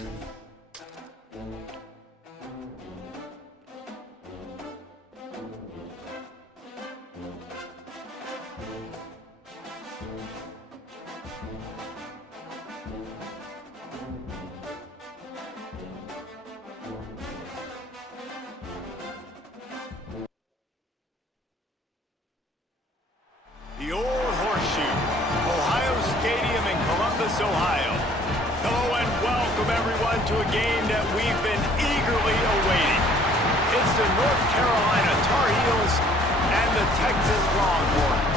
The old horseshoe, Ohio Stadium in Columbus, Ohio. Hello and welcome everyone to a game that we've been eagerly awaiting. It's the North Carolina Tar Heels and the Texas Longhorns.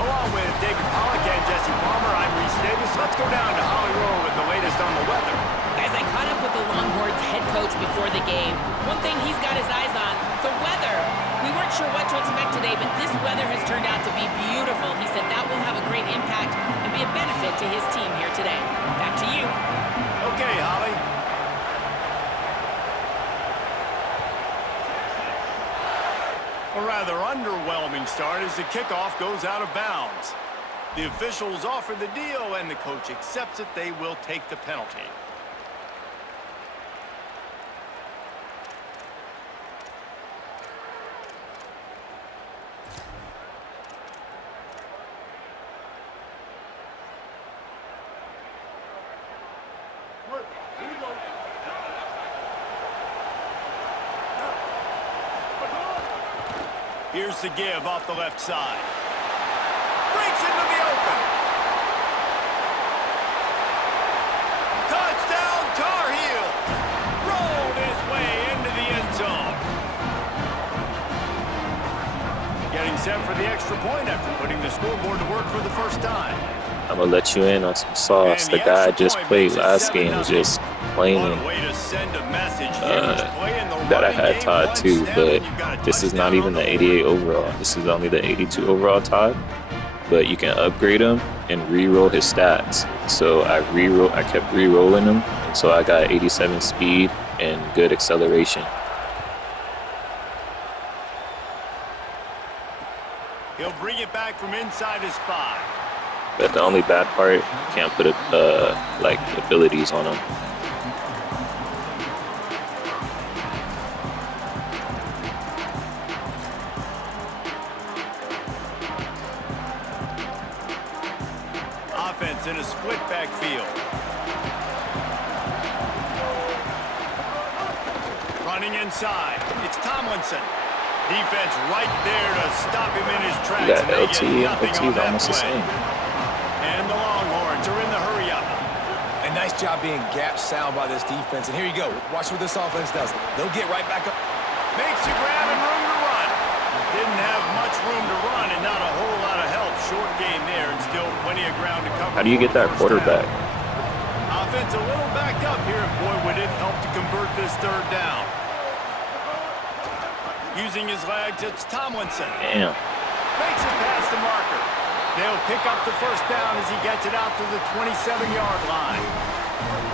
Along with David Pollack and Jesse Palmer, I'm Reese Davis. Let's go down to Hollywood with the latest on the weather. Guys, I caught up with the Longhorns head coach before the game. One thing he's got his eyes on, the weather. We weren't sure what to expect today, but this weather has turned out to be beautiful. He said that will have a great impact and be a benefit to his team here today. Back to you. Okay, Holly. A rather underwhelming start as the kickoff goes out of bounds. The officials offer the deal, and the coach accepts it. They will take the penalty. Here's the give off the left side. Breaks into the open. Touchdown, Tar Heels. Rolled his way into the end zone. Getting set for the extra point after putting the scoreboard to work for the first time. I'm going to let you in on some sauce. The guy I just played last game was just playing that I had Todd too, but this is not even the 88 overall. This is only the 82 overall Todd, but you can upgrade him and re-roll his stats. So I kept re-rolling him, and so I got 87 speed and good acceleration. He'll bring it back from inside his 5. But the only bad part, you can't put like abilities on him. Offense in a split backfield. Running inside. It's Tomlinson. Defense right there to stop him in his tracks. You got LT and OT is almost the same. And the Longhorns are in the hurry up. A nice job being gap sound by this defense. And here you go. Watch what this offense does. They'll get right back up. Makes a grab and room to run. Didn't have much room to run and not a whole lot of help. Short game there and still plenty of ground to cover. How do you get that quarterback? Offense a little back up here, and boy, would it help to convert this third down. Using his legs, it's Tomlinson. Damn. Makes it past the marker. They'll pick up the first down as he gets it out to the 27-yard line.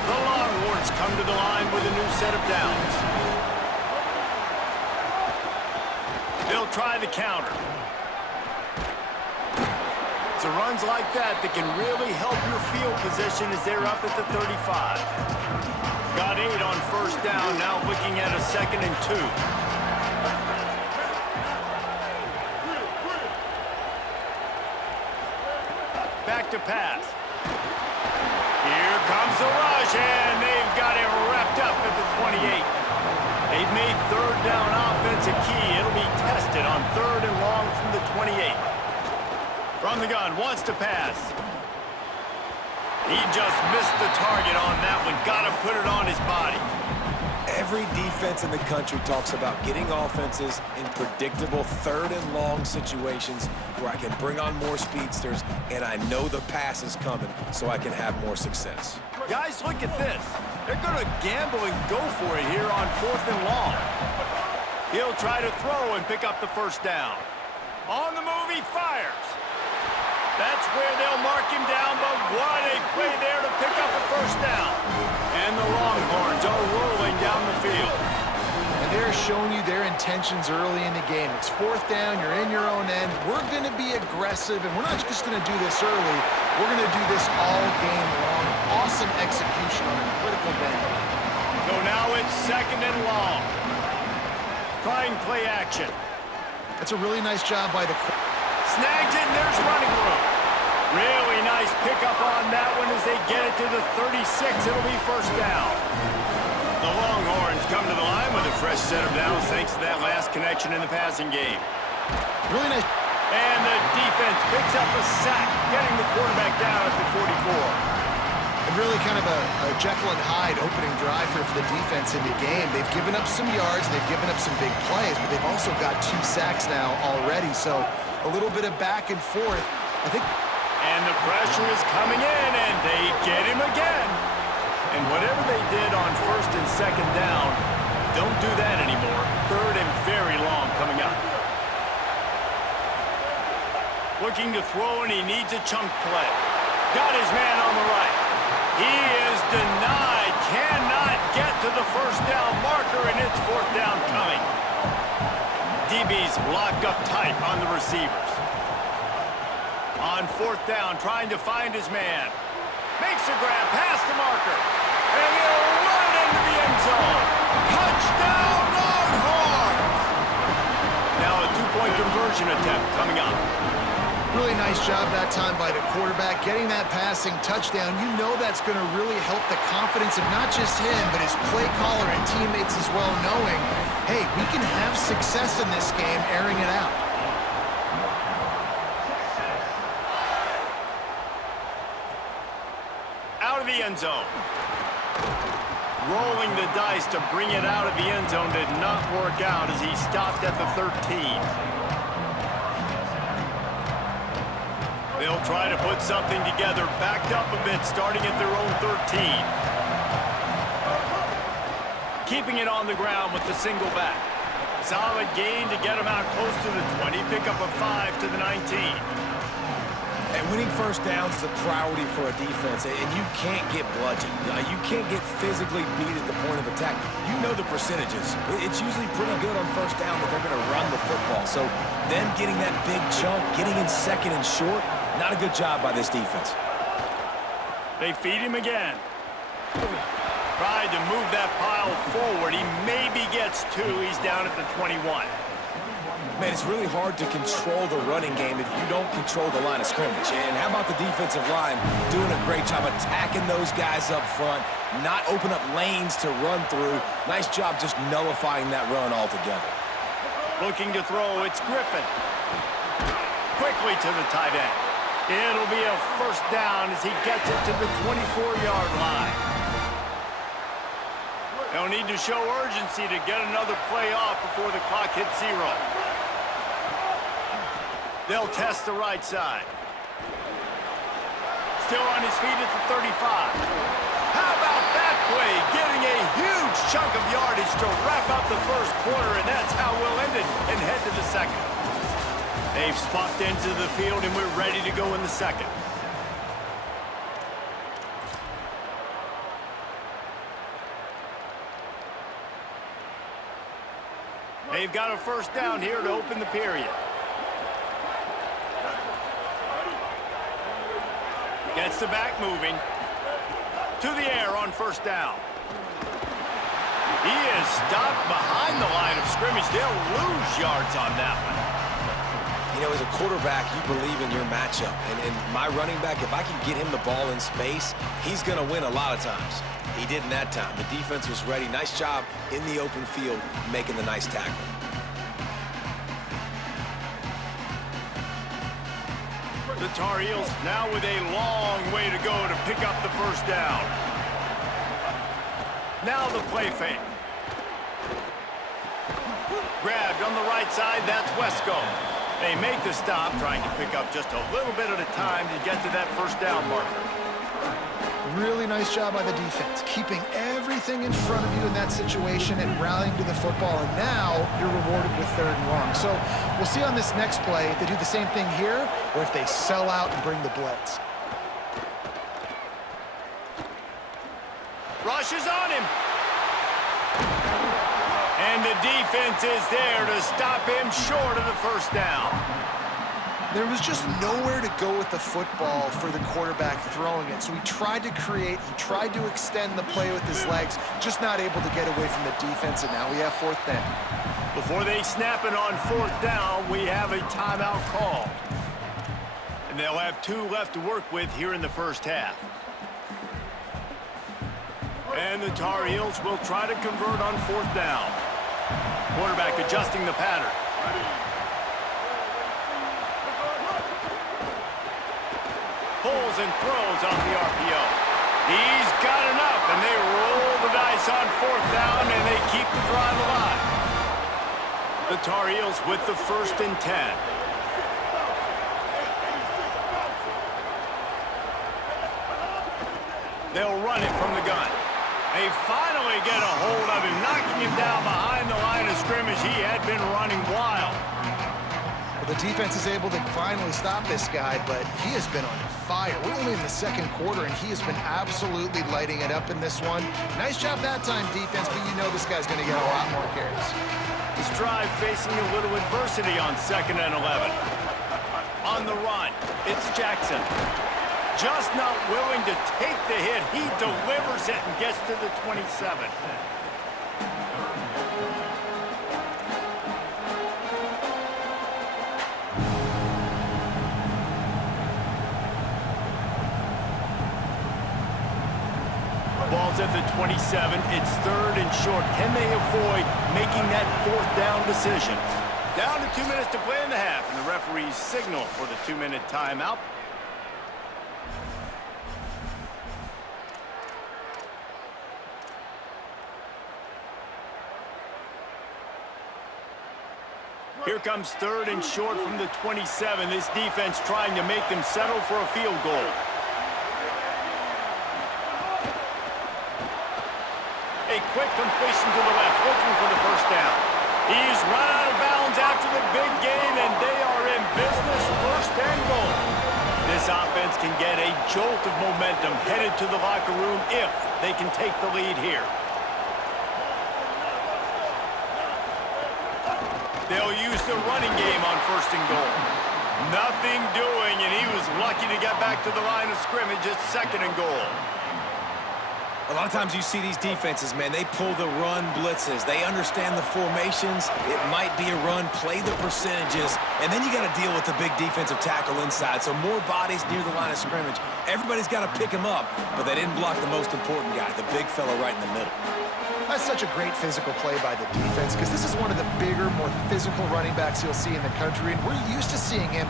The Longhorns come to the line with a new set of downs. They'll try the counter. It's runs like that can really help your field position as they're up at the 35. Got 8 on first down, now looking at a 2nd and 2. Back to pass. Here comes the rush, and they've got him wrapped up at the 28. They've made third down offense a key. It'll be tested on 3rd and long from the 28. From the gun, wants to pass. He just missed the target on that one. Got to put it on his body. Every defense in the country talks about getting offenses in predictable 3rd and long situations where I can bring on more speedsters and I know the pass is coming so I can have more success. Guys, look at this. They're going to gamble and go for it here on 4th and long. He'll try to throw and pick up the first down. On the move, he fires. That's where they'll mark him down, but what a play there to pick up a first down. And the Longhorns are rolling down the field. And they're showing you their intentions early in the game. It's 4th down, you're in your own end. We're going to be aggressive, and we're not just going to do this early. We're going to do this all game long. Awesome execution on a critical down. second and long. Trying play action. That's a really nice job by the... Snags it, and there's running room. Really nice pickup on that one as they get it to the 36. It'll be first down. The Longhorns come to the line with a fresh set of downs thanks to that last connection in the passing game. Really nice. And the defense picks up a sack, getting the quarterback down at the 44. And really kind of a Jekyll and Hyde opening drive for the defense in the game. They've given up some yards, and they've given up some big plays, but they've also got 2 sacks now already. So a little bit of back and forth. I think... And the pressure is coming in, and they get him again. And whatever they did on first and second down, don't do that anymore. Third and very long coming up. Looking to throw, and he needs a chunk play. Got his man on the right. He is denied. Cannot get to the first down marker, and it's fourth down coming. DB's locked up tight on the receivers. On fourth down, trying to find his man. Makes a grab past the marker. And he'll run it into the end zone. Touchdown, Longhorns! Now a 2-point conversion attempt coming up. Really nice job that time by the quarterback, getting that passing touchdown. You know that's going to really help the confidence of not just him, but his play caller and teammates as well, knowing, hey, we can have success in this game airing it out. Out of the end zone. Rolling the dice to bring it out of the end zone did not work out as he stopped at the 13. They'll try to put something together, backed up a bit, starting at their own 13. Keeping it on the ground with the single back. Solid gain to get him out close to the 20, pick up a 5 to the 19. And winning first downs is a priority for a defense, and you can't get bludgeoned. You can't get physically beat at the point of attack. You know the percentages. It's usually pretty good on first down that they're going to run the football. So them getting that big chunk, getting in second and short, not a good job by this defense. They feed him again. Tried to move that pile forward. He maybe gets 2. He's down at the 21. Man, it's really hard to control the running game if you don't control the line of scrimmage. And how about the defensive line doing a great job attacking those guys up front, not open up lanes to run through. Nice job just nullifying that run altogether. Looking to throw, it's Griffin. Quickly to the tight end. It'll be a first down as he gets it to the 24-yard line. They'll need to show urgency to get another play off before the clock hits 0. They'll test the right side. Still on his feet at the 35. How about that play? Getting a huge chunk of yardage to wrap up the first quarter, and that's how we'll end it and head to the second. They've swapped into the field, and we're ready to go in the second. They've got a first down here to open the period. Gets the back moving. To the air on first down. He is stopped behind the line of scrimmage. They'll lose yards on that one. You know, as a quarterback, you believe in your matchup. And my running back, if I can get him the ball in space, he's going to win a lot of times. He did in that time. The defense was ready. Nice job in the open field making the nice tackle. The Tar Heels now with a long way to go to pick up the first down. Now the play fake. Grabbed on the right side, that's Wesco. They make the stop, trying to pick up just a little bit at a time to get to that first down marker. Really nice job by the defense, keeping everything in front of you in that situation and rallying to the football, and now you're rewarded with third and long. So we'll see on this next play if they do the same thing here or if they sell out and bring the blitz. Rush is on him. And the defense is there to stop him short of the first down. There was just nowhere to go with the football for the quarterback throwing it. So he tried to create, he tried to extend the play with his legs, just not able to get away from the defense, and now we have 4th down. Before they snap it on 4th down, we have a timeout call. And they'll have 2 left to work with here in the first half. And the Tar Heels will try to convert on 4th down. Quarterback adjusting the pattern. Pulls and throws off the RPO. He's got enough, and they roll the dice on 4th down, and they keep the drive alive. The Tar Heels with the 1st and 10. They'll run it from the gun. They finally get a hold of him, knocking him down behind the line of scrimmage. He had been running wild. Well, the defense is able to finally stop this guy, but he has been on fire. We're only in the 2nd quarter, and he has been absolutely lighting it up in this one. Nice job that time, defense, but you know this guy's going to get a lot more carries. This drive facing a little adversity on 2nd and 11. On the run, it's Jackson. Just not willing to take the hit. He delivers it and gets to the 27. Ball's at the 27. It's 3rd and short. Can they avoid making that 4th down decision? Down to 2 minutes to play in the half, and the referees signal for the 2-minute timeout. Here comes 3rd and short from the 27. This defense trying to make them settle for a field goal. A quick completion to the left, looking for the 1st down. He's run out of bounds after the big gain, and they are in business, 1st and goal. This offense can get a jolt of momentum headed to the locker room if they can take the lead here. They'll use the running game on 1st and goal. Nothing doing, and he was lucky to get back to the line of scrimmage at 2nd and goal. A lot of times you see these defenses, man, they pull the run blitzes. They understand the formations. It might be a run, play the percentages, and then you got to deal with the big defensive tackle inside. So more bodies near the line of scrimmage. Everybody's got to pick him up, but they didn't block the most important guy, the big fella right in the middle. That's such a great physical play by the defense because this is one of the bigger, more physical running backs you'll see in the country, and we're used to seeing him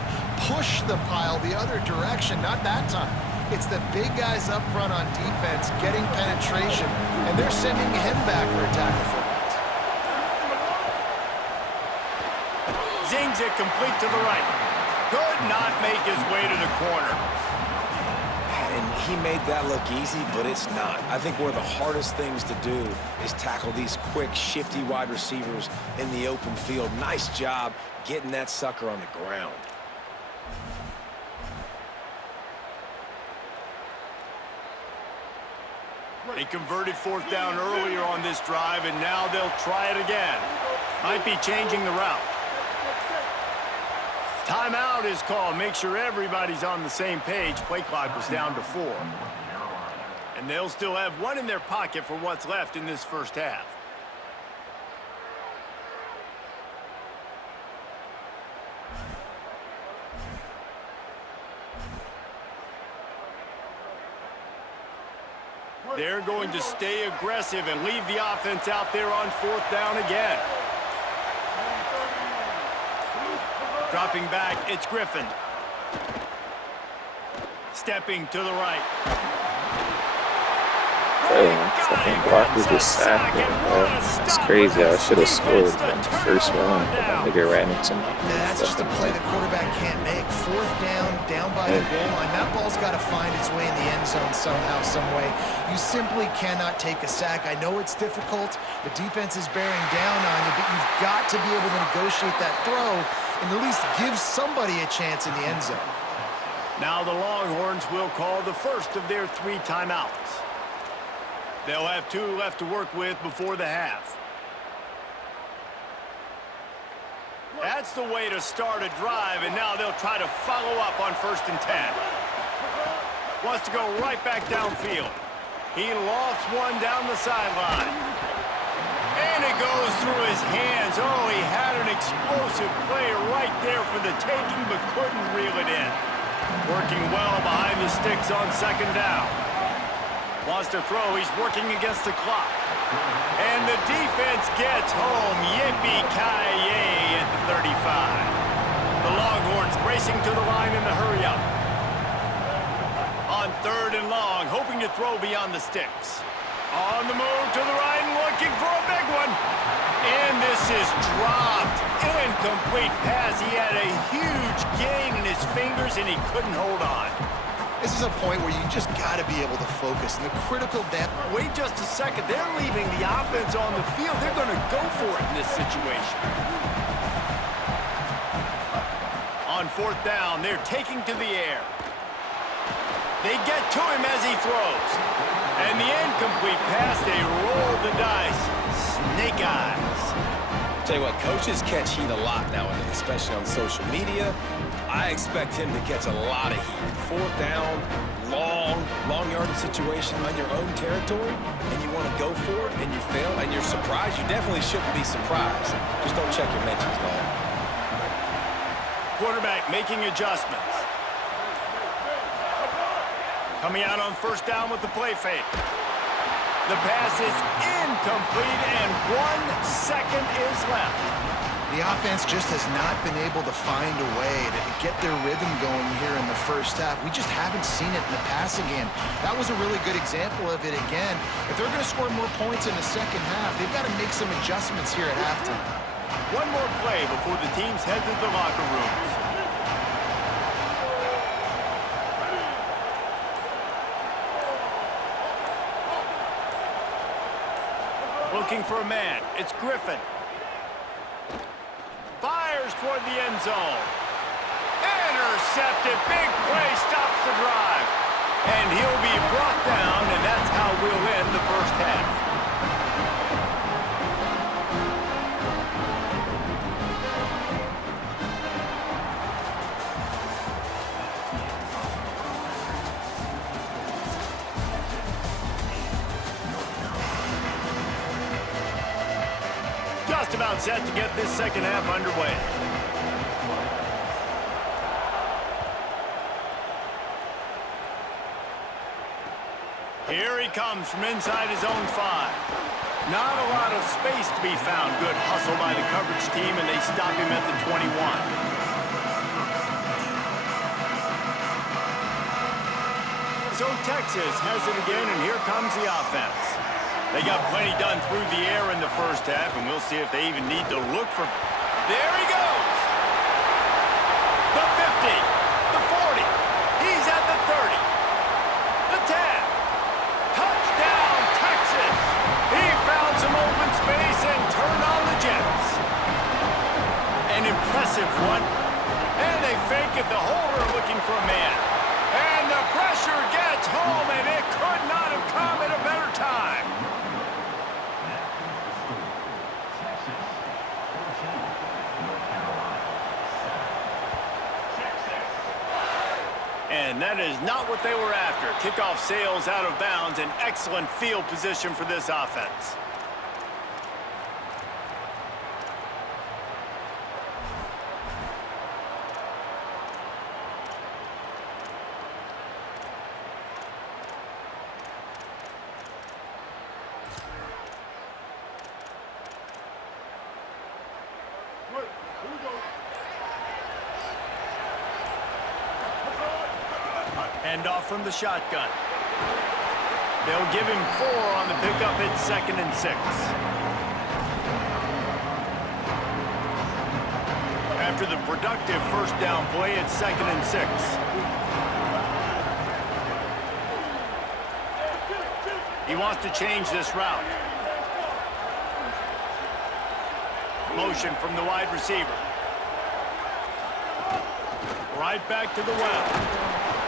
push the pile the other direction, not that time. It's the big guys up front on defense getting penetration, and they're sending him back for a tackle for that. Zings it complete to the right. Could not make his way to the corner. And he made that look easy, but it's not. I think one of the hardest things to do is tackle these quick, shifty wide receivers in the open field. Nice job getting that sucker on the ground. They converted 4th down earlier on this drive, and now they'll try it again. Might be changing the route. Timeout is called. Make sure everybody's on the same page. Play clock was down to 4. And they'll still have 1 in their pocket for what's left in this first half. They're going to stay aggressive and leave the offense out there on 4th down again. Dropping back, it's Griffin. Stepping to the right. Fucking blocker just sacked me, bro. It's crazy. I should have scored in the first one, but that nigga ran into me. That's just a play the quarterback can't make. 4th down by the goal line. That ball's got to find its way in the end zone somehow, some way. You simply cannot take a sack. I know it's difficult. The defense is bearing down on you, but you've got to be able to negotiate that throw and at least give somebody a chance in the end zone. Now the Longhorns will call the first of their 3 timeouts. They'll have 2 left to work with before the half. That's the way to start a drive, and now they'll try to follow up on 1st and 10. Wants to go right back downfield. He lofts one down the sideline. And it goes through his hands. Oh, he had an explosive play right there for the taking, but couldn't reel it in. Working well behind the sticks on 2nd down. Wants to throw. He's working against the clock. And the defense gets home. Yippee-ki-yay at the 35. The Longhorns racing to the line in the hurry-up. On 3rd and long, hoping to throw beyond the sticks. On the move to the right and looking for a big one. And this is dropped. Incomplete pass. He had a huge gain in his fingers, and he couldn't hold on. This is a point where you just got to be able to focus. And the critical depth. Wait just a second. They're leaving the offense on the field. They're going to go for it in this situation. On 4th down, they're taking to the air. They get to him as he throws. And the incomplete pass, they roll the dice. Snake eyes. Tell you what, coaches catch heat a lot nowadays, especially on social media. I expect him to catch a lot of heat. 4th down, long yardage situation on your own territory, and you want to go for it, and you fail, and you're surprised. You definitely shouldn't be surprised. Just don't check your mentions, dog. Quarterback making adjustments. Coming out on 1st down with the play fake. The pass is incomplete, and 1 second is left. The offense just has not been able to find a way to get their rhythm going here in the 1st half. We just haven't seen it in the passing game. That was a really good example of it again. If they're going to score more points in the 2nd half, they've got to make some adjustments here at halftime. One more play before the teams head to the locker rooms. Looking for a man. It's Griffin. Fires toward the end zone. Intercepted. Big play stops the drive. And he'll be brought down, and that's how we'll end the 1st half. Just about set to get this 2nd half underway. Here he comes from inside his own 5. Not a lot of space to be found. Good hustle by the coverage team, and they stop him at the 21. So Texas has it again, and here comes the offense. They got plenty done through the air in the 1st half, and we'll see if they even need to look for... There he goes! The 50, the 40, he's at the 30, the 10. Touchdown, Texas! He found some open space and turned on the Jets. An impressive one. And they fake it, the holder looking for a man. And the pressure gets home, and it could not have come at a better time. And that is not what they were after. Kickoff sails out of bounds, an excellent field position for this offense. Hand off from the shotgun. They'll give him 4 on the pickup at 2nd and 6. After the productive 1st down play, it's 2nd and 6. He wants to change this route. Motion from the wide receiver. Right back to the well.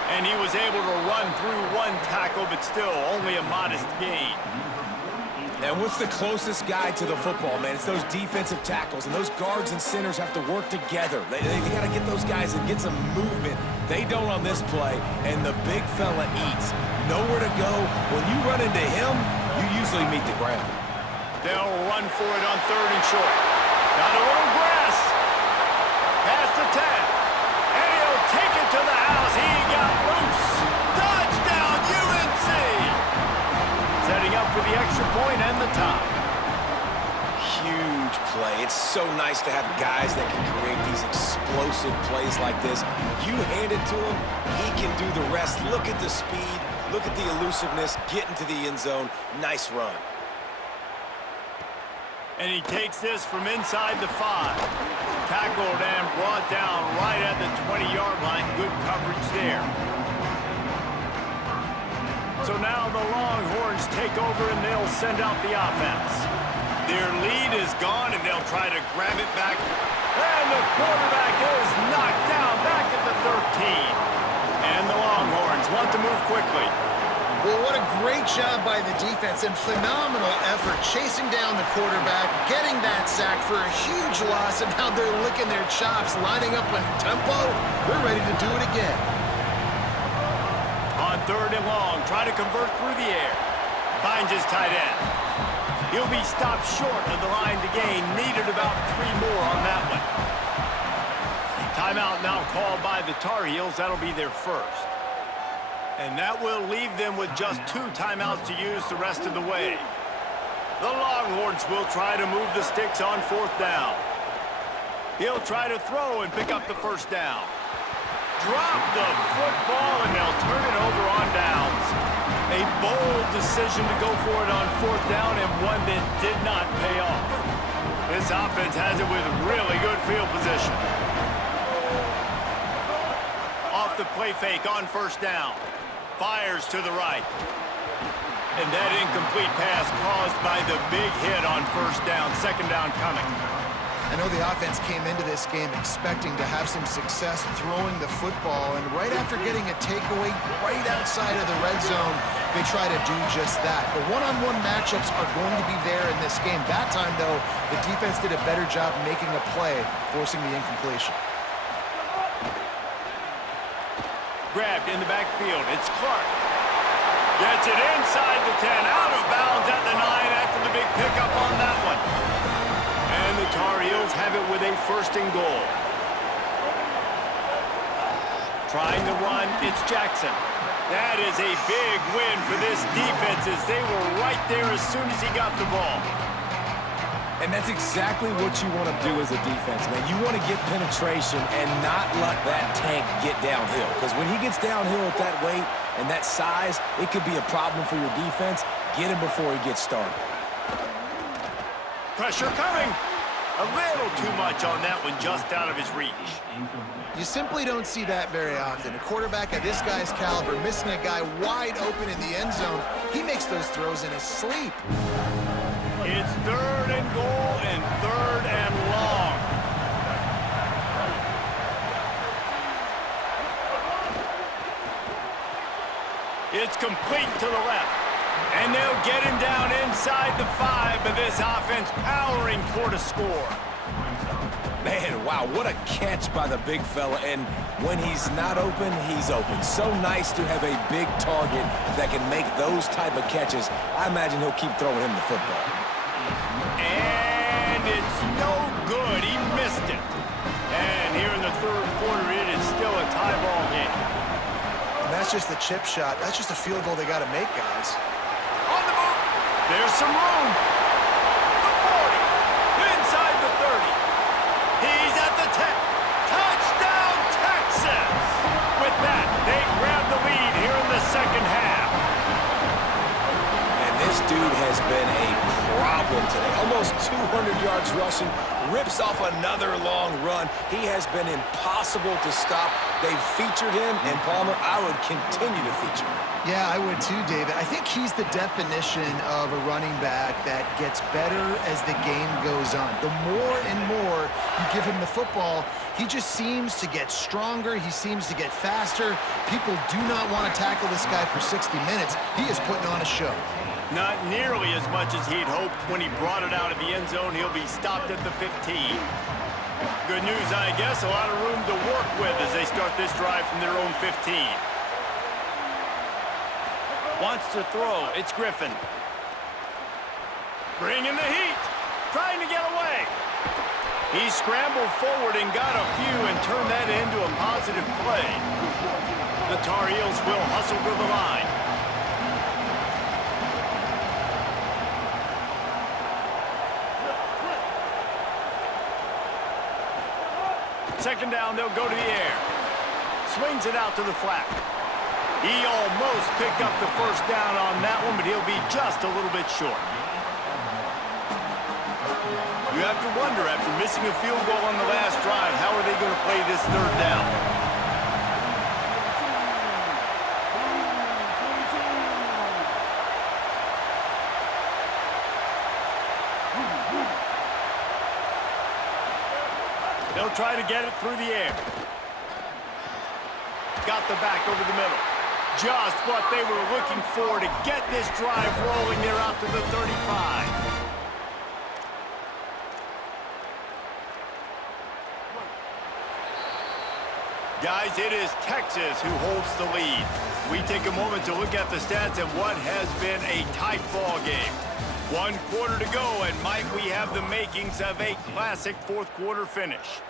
And he was able to run through 1 tackle, but still only a modest gain. And what's the closest guy to the football, man? It's those defensive tackles, and those guards and centers have to work together. They got to get those guys and get some movement. They don't on this play, and the big fella eats. Nowhere to go. When you run into him, you usually meet the ground. They'll run for it on 3rd and short. Got a little grass. Past the 10. And he'll take it to the house. He got loose. Touchdown, UNC! Setting up for the extra point and the tie. Huge play. It's so nice to have guys that can create these explosive plays like this. You hand it to him, he can do the rest. Look at the speed. Look at the elusiveness. Get into the end zone. Nice run. And he takes this from inside the 5. Tackled and brought down right at the 20-yard line. Good coverage there. So now the Longhorns take over and they'll send out the offense. Their lead is gone and they'll try to grab it back. And the quarterback is knocked down back at the 13. And the Longhorns want to move quickly. Well, what a great job by the defense and phenomenal effort chasing down the quarterback, getting that sack for a huge loss, and now they're licking their chops, lining up in tempo. They're ready to do it again. On 3rd and long, try to convert through the air. Finds his tight end. He'll be stopped short of the line to gain. Needed about 3 more on that one. Timeout now called by the Tar Heels. That'll be their first. And that will leave them with just 2 timeouts to use the rest of the way. The Longhorns will try to move the sticks on 4th down. He'll try to throw and pick up the 1st down. Drop the football, and they'll turn it over on downs. A bold decision to go for it on 4th down, and one that did not pay off. This offense has it with really good field position. Off the play fake on 1st down. Fires to the right. And that incomplete pass caused by the big hit on 1st down. 2nd down coming. I know the offense came into this game expecting to have some success throwing the football, and right after getting a takeaway right outside of the red zone, they try to do just that. The one-on-one matchups are going to be there in this game. That time, though, the defense did a better job making a play, forcing the incompletion. Grabbed in the backfield. It's Clark. Gets it inside the 10. Out of bounds at the 9 after the big pickup on that one. And the Tar Heels have it with a 1st and goal. Trying to run, it's Jackson. That is a big win for this defense as they were right there as soon as he got the ball. And that's exactly what you want to do as a defense, man. You want to get penetration and not let that tank get downhill. Because when he gets downhill at that weight and that size, it could be a problem for your defense. Get him before he gets started. Pressure coming. A little too much on that one, just out of his reach. You simply don't see that very often. A quarterback of this guy's caliber missing a guy wide open in the end zone. He makes those throws in his sleep. It's 3rd and goal and 3rd and long. It's complete to the left. And they'll get him down inside the 5, but this offense powering toward a score. Man, wow, what a catch by the big fella. And when he's not open, he's open. So nice to have a big target that can make those type of catches. I imagine he'll keep throwing him the football. And it's no good. He missed it. And here in the 3rd quarter, it is still a tie ball game. And that's just the chip shot. That's just a field goal they got to make, guys. On the move. There's some room. The 40. Inside the 30. He's at the 10. Touchdown, Texas. With that, they grab the lead here in the 2nd half. And this dude has been a problem today. Almost 200 yards rushing. Rips off another long run. He has been impossible to stop. They've featured him, and Palmer, I would continue to feature him. Yeah, I would too, David. I think he's the definition of a running back that gets better as the game goes on. The more and more you give him the football, he just seems to get stronger. He seems to get faster. People do not want to tackle this guy for 60 minutes. He is putting on a show. Not nearly as much as he'd hoped when he brought it out of the end zone. He'll be stopped at the 15. Good news, I guess. A lot of room to work with as they start this drive from their own 15. Wants to throw. It's Griffin. Bringing the heat. Trying to get away. He scrambled forward and got a few and turned that into a positive play. The Tar Heels will hustle to the line. Second down, they'll go to the air. Swings it out to the flat. He almost picked up the first down on that one, but he'll be just a little bit short. You have to wonder, after missing a field goal on the last drive, how are they going to play this third down? They'll try to get it through the air. Got the back over the middle. Just what they were looking for to get this drive rolling. They're out to the 35. Guys, it is Texas who holds the lead. We take a moment to look at the stats and what has been a tight ball game. 1 quarter to go, and might we have the makings of a classic fourth quarter finish.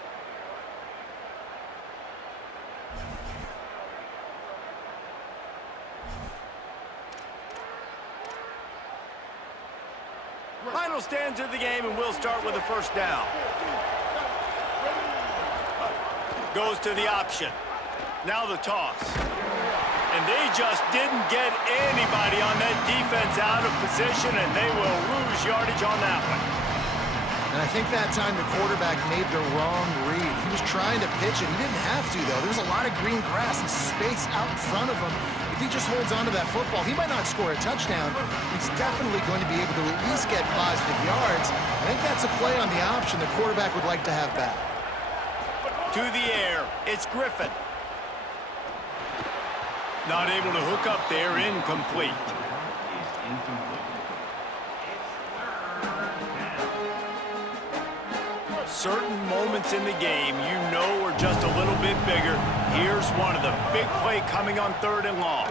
Final stands of the game, and we'll start with a first down. Goes to the option. Now the toss. And they just didn't get anybody on that defense out of position, and they will lose yardage on that one. And I think that time the quarterback made the wrong read. He was trying to pitch it. He didn't have to, though. There's a lot of green grass and space out in front of him. If he just holds on to that football, he might not score a touchdown. He's definitely going to be able to at least get positive yards. I think that's a play on the option the quarterback would like to have back. To the air, it's Griffin. Not able to hook up there, incomplete. Certain moments in the game you know are just a little bit bigger. Here's one of the big play coming on 3rd and long.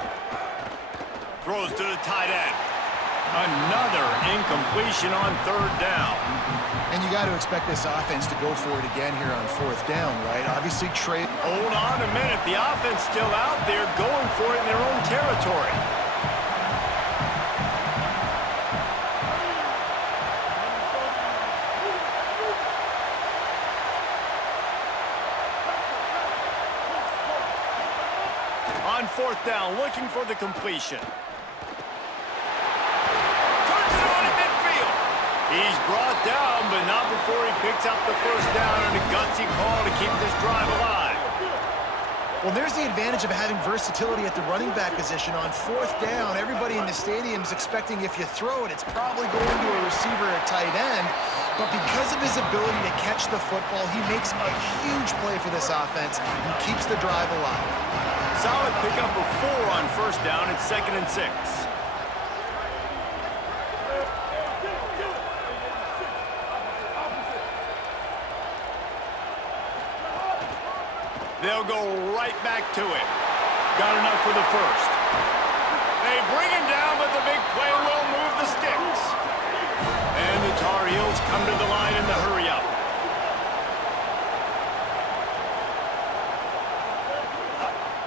Throws to the tight end. Another incompletion on 3rd down. And you got to expect this offense to go for it again here on 4th down, right? Obviously, Trey. Hold on a minute. The offense still out there going for it in their own territory. On 4th down, looking for the completion. He's brought down, but not before he picks up the first down and a gutsy call to keep this drive alive. Well, there's the advantage of having versatility at the running back position. On 4th down, everybody in the stadium is expecting if you throw it, it's probably going to a receiver or tight end. But because of his ability to catch the football, he makes a huge play for this offense and keeps the drive alive. Solid pickup of 4 on 1st down. It's 2nd and 6. They'll go right back to it. Got enough for the first. They bring him down, but the big play will move the sticks. And the Tar Heels come to the line in the hurry-up.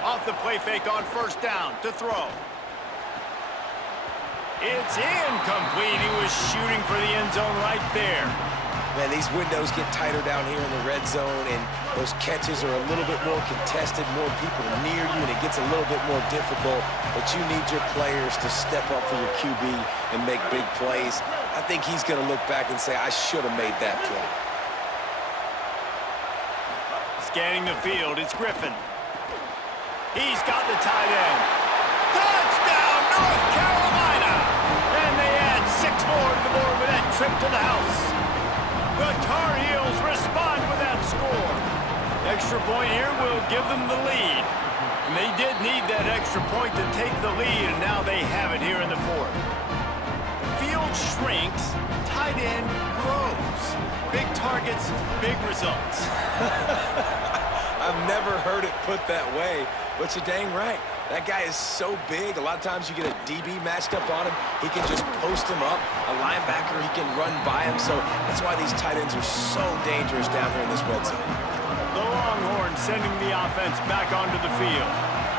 Off the play fake on 1st down to throw. It's incomplete. He was shooting for the end zone right there. Man, these windows get tighter down here in the red zone, and those catches are a little bit more contested, more people near you, and it gets a little bit more difficult. But you need your players to step up for your QB and make big plays. I think he's going to look back and say, I should have made that play. Scanning the field, it's Griffin. He's got the tight end. Touchdown, North Carolina! And they add 6 more to the board with that trip to the house. The Tar Heels respond with that score. Extra point here will give them the lead. And they did need that extra point to take the lead, and now they have it here in the 4th. shrinks, tight end grows. Big targets, big results. I've never heard it put that way, but you're dang right. That guy is so big, a lot of times you get a DB matched up on him. He can just post him up. A linebacker, he can run by him. So that's why these tight ends are so dangerous down here in this red zone. The Longhorns sending the offense back onto the field.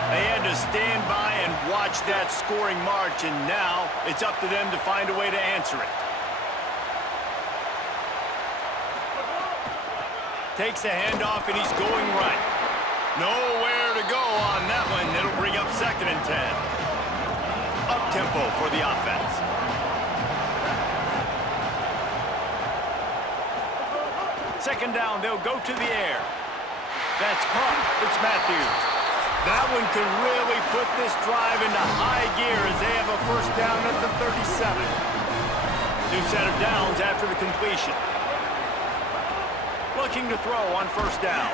They had to stand by and watch that scoring march, and now it's up to them to find a way to answer it. Takes a handoff, and he's going right. Nowhere to go on that one. It'll bring up 2nd and 10. Up-tempo for the offense. Second down, they'll go to the air. That's caught. It's Matthews. That one could really put this drive into high gear as they have a first down at the 37. New set of downs after the completion. Looking to throw on first down.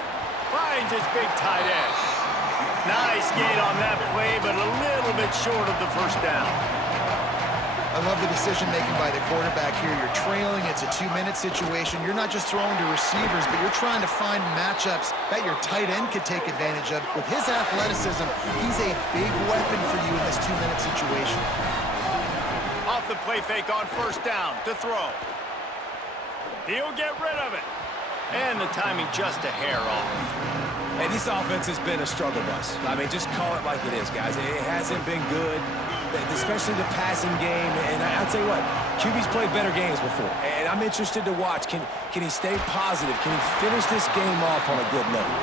Finds his big tight end. Nice gain on that play, but a little bit short of the first down. I love the decision-making by the quarterback here. You're trailing. It's a 2-minute situation. You're not just throwing to receivers, but you're trying to find matchups that your tight end could take advantage of. With his athleticism, he's a big weapon for you in this 2-minute situation. Off the play fake on first down to throw. He'll get rid of it. And the timing just a hair off. Hey, this offense has been a struggle bus. I mean, just call it like it is, guys. It hasn't been good, especially the passing game. And I'll tell you what, QB's played better games before. And I'm interested to watch. Can he stay positive? Can he finish this game off on a good note?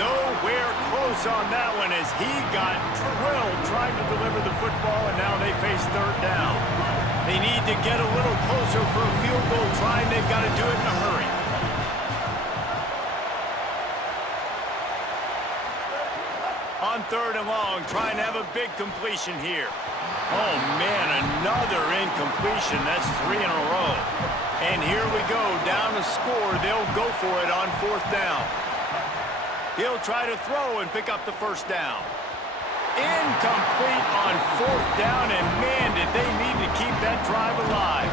Nowhere close on that one as he got drilled trying to deliver the football, and now they face third down. They need to get a little closer for a field goal try, and they've got to do it in a hurry. On third and long, trying to have a big completion here. Oh, man, another incompletion. That's 3 in a row. And here we go, down to score. They'll go for it on fourth down. He'll try to throw and pick up the first down. Incomplete on fourth down, and man, did they need to keep that drive alive.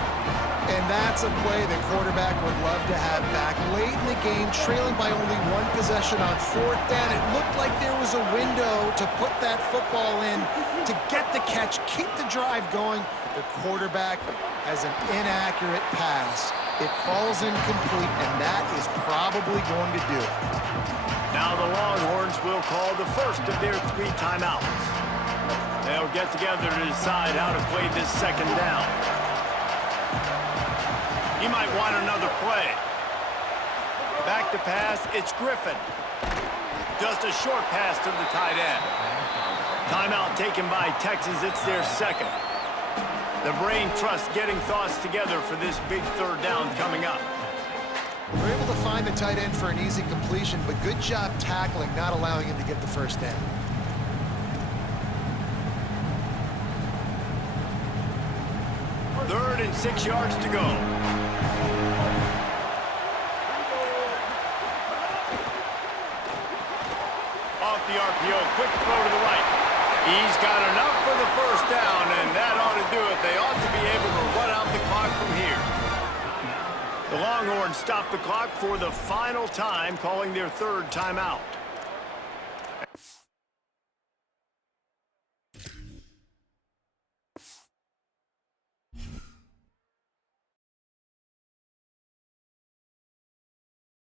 And that's a play the quarterback would love to have back. Late in the game, trailing by only 1 possession on fourth down. It looked like there was a window to put that football in, to get the catch, keep the drive going. The quarterback has an inaccurate pass. It falls incomplete, and that is probably going to do it. Now the Longhorns will call the first of their 3 timeouts. They'll get together to decide how to play this second down. He might want another play. Back to pass, it's Griffin. Just a short pass to the tight end. Timeout taken by Texas, it's their second. The brain trust getting thoughts together for this big third down coming up. We're able to find the tight end for an easy completion, but good job tackling, not allowing him to get the first down. Third and 6 yards to go. Off the RPO, quick throw to the right. He's got enough for the first down, and that ought to do it. They ought to be able to run out the clock from here. The Longhorns stop the clock for the final time, calling their third timeout.